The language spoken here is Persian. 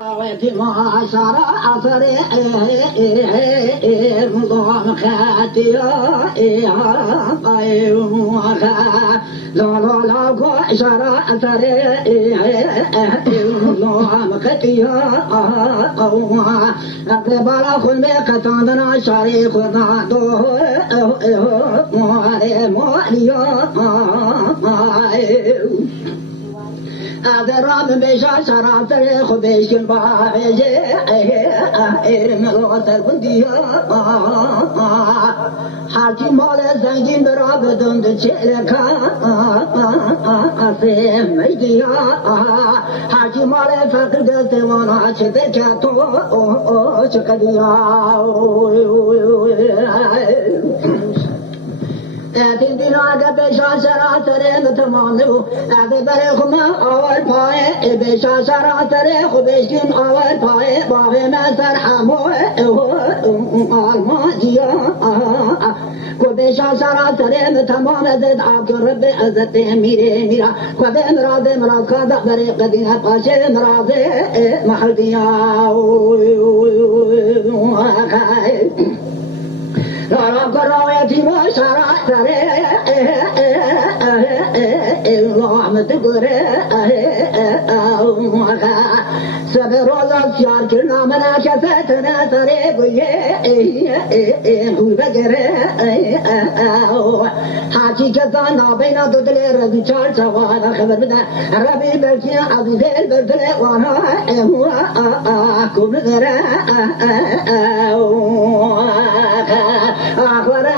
ما شرع عصري مضام خاتيا لا لا لا كو شرع عصري مضام خاتيا أقبل خل بقطعنا شريك نادو ماليا أذرام بيشا شراتر خبيشن باهي ملوات البندية حاكم مال زنجين برابدون دشيلكا أسيم ميديا حاكم مال فقر قلتوانا شبكاتو شكديا दिन दिन आगे बेशा शरा तरे नतमानु आगे बरे खुमा आवर पाए बेशा शरा तरे खुबेशिन आवर पाए बाबे में सर हमो आलमा जिया को बेशा शरा तरे नतमान दे आगे रब्बे अज़ते मीरे मीरा खुदे मरादे मराद का दरे कदिया पाशे मरादे महल दिया لا كراويتي ما شرعت الله تقرأ سبب روزا سيار كنا منا شفتنا تريبي هو بجرة حاجي كذا بين دودلي ربي شال سوانا خبر بدا ربي بلشي أبي ذيل بلدلي وانا هو كم غرا أخبر